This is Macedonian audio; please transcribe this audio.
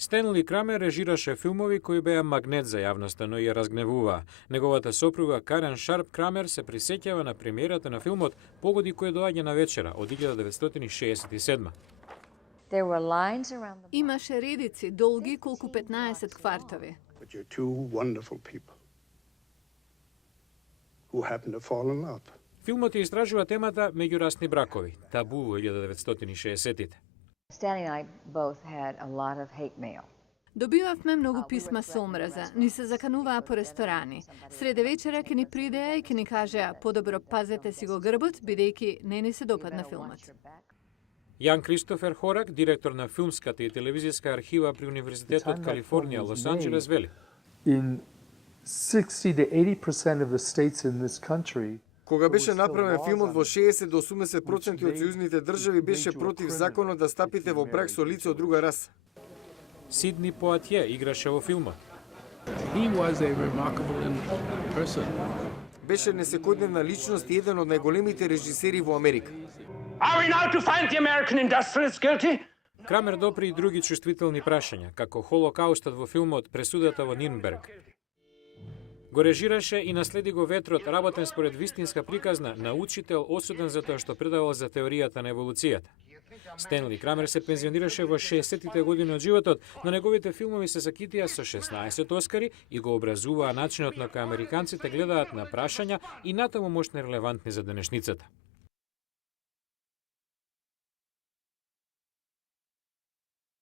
Стенли Крамер режираше филмови кои беа магнет за јавноста, но ја разгневуваа. Неговата сопруга Карен Шарп Крамер се присеќава на премиерата на филмот Погоди кој доаѓа на вечера од 1967. Имаше редици долги колку 15 квартови. But you're two wonderful people who happen to fall in love. Филмот ја истражува темата меѓурасни бракови, табу во 1960-тите. Stanley and I both had a lot of hate mail. Добивавме многу писма со омраза, ни се закануваа по ресторани. Среде вечера ќе ни придеа и ќе ни кажеа подобро пазете си го грбот, бидејќи не ни се допадна филмот. Јан Кристофер Хорак, директор на филмската и телевизиска архива при Универзитетот Калифорнија, Лос Анџелес, вели. In 60 to 80% of the states in this country, Кога беше направен филмот во 60 до 80% од сојузните држави беше против законот да стапите во брак со лице од друга раса. Сидни Поатје играше во филмот. He was a remarkable person. Беше несекојдневна личност и еден од најголемите режисери во Америка. Are we now to find the American industrialists guilty? Крамер допри и други чувствителни прашања, како Холокаустот во филмот Пресудата во Нирнберг. Го режираше и наследи го Ветрот, работен според вистинска приказна на учител осуден за тоа што предавал за теоријата на еволуцијата. Стенли Крамер се пензионираше во 60-тите години од животот, но неговите филмови се закитија со 16 оскари и го образуваа начинот на кој американците гледаат на прашања и натаму мощно релевантни за денешницата.